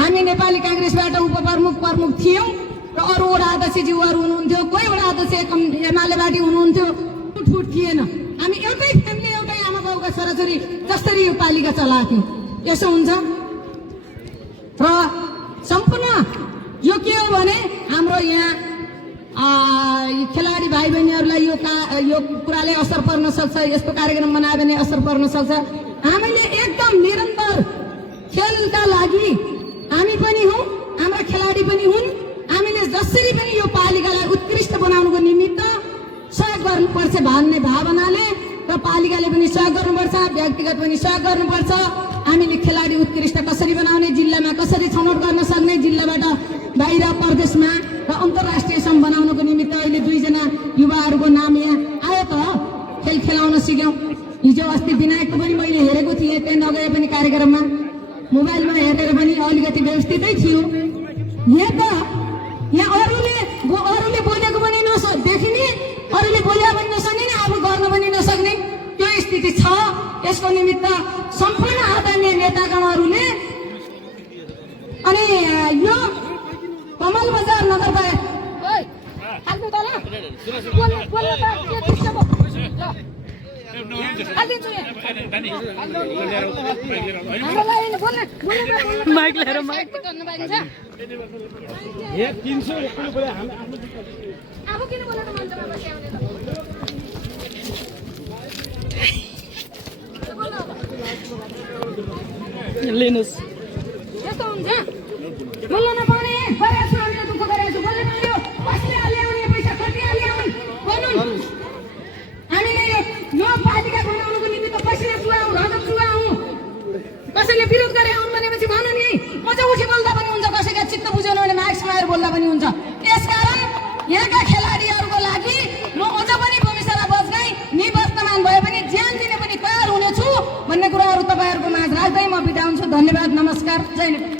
हामी नेपाली कांग्रेसबाट उपप्रमुख प्रमुख थियौं र अरू वडा अध्यक्षज्यूहरू हुनुहुन्थ्यो, कोही वडा अध्यक्ष एमालेबाट हुनुहुन्थ्यो, फुट थिएन। हामी एउटै फ्यामिली, एउटै आमा बाउका छोराछोरी जसरी यो पालिका चलाथ्यौं। यसो हुन्छ र सम्पूर्ण यो के हो भने हाम्रो यहाँ खेलाडी भाइ बहिनीहरूलाई यो कुराले असर पर्न सक्छ, यस्तो कार्यक्रम मनायो भने असर पर्न सक्छ। हामीले एकदम निरन्तर खेलका लागि हामी पनि हौं, हाम्रा खेलाडी पनि हुन्। हामीले जसरी पनि यो पालिकालाई उत्कृष्ट बनाउनको निमित्त सहयोग गर्नुपर्छ भन्ने भावनाले र पालिकाले पनि सहयोग गर्नुपर्छ, व्यक्तिगत पनि सहयोग गर्नुपर्छ। हामीले खेलाडी उत्कृष्ट कसरी बनाउने, जिल्लामा कसरी छनौट गर्न सक्ने, जिल्लाबाट बाहिर प्रदेशमा र अन्तर्राष्ट्रियसम्म बनाउनको निमित्त अहिले 2 जना युवाहरूको नाम यहाँ आयो त खेल खेलाउन सिक्यौं। हिजो अस्ति विनायकको पनि मैले हेरेको थिएँ, त्यहाँ नगए पनि कार्यक्रममा मोबाइलमा हेरेर पनि अलिकति व्यवस्थितै थियो। यहाँ अरूले बोलेको पनि देखिने, अरूले बोले पनि नसक्ने, आफू गर्न पनि नसक्ने त्यो स्थिति छ। यसको निमित्त सम्पूर्ण आदरणीय नेतागणहरूले अनि यो कमल बजार नगरपालिका लिनुहोस् यस्तो हुन्छ बोल्न नपाउने, गरेछु हामीले दुःख गरेछु, बोल्न नआयो, कसले ल्याउने पैसा कति ल्याउने भन्नु। हामीले यो पालिका बनाउनको निमित्त पसिना चुहाउँ, रगत चुहाउँ। कसैले विरोध गरे हुन् भनेपछि भन्नु नि, म चाहिँ उठि बोल्दा पनि हुन्छ, कसैका चित्त बुझाउनु भने मार्क्स मारेर बोल्दा पनि हुन्छ। त्यसकारण यहाँका खेलाडीहरूको लागि म अझ पनि भविष्यमा बच्दै निवर्तमान भए पनि ज्यान दिने पनि तयार हुनेछु भन्ने कुराहरू तपाईँहरूको माझ राख्दै म बिदा हुन्छु। धन्यवाद, नमस्कार, जय नेपाल।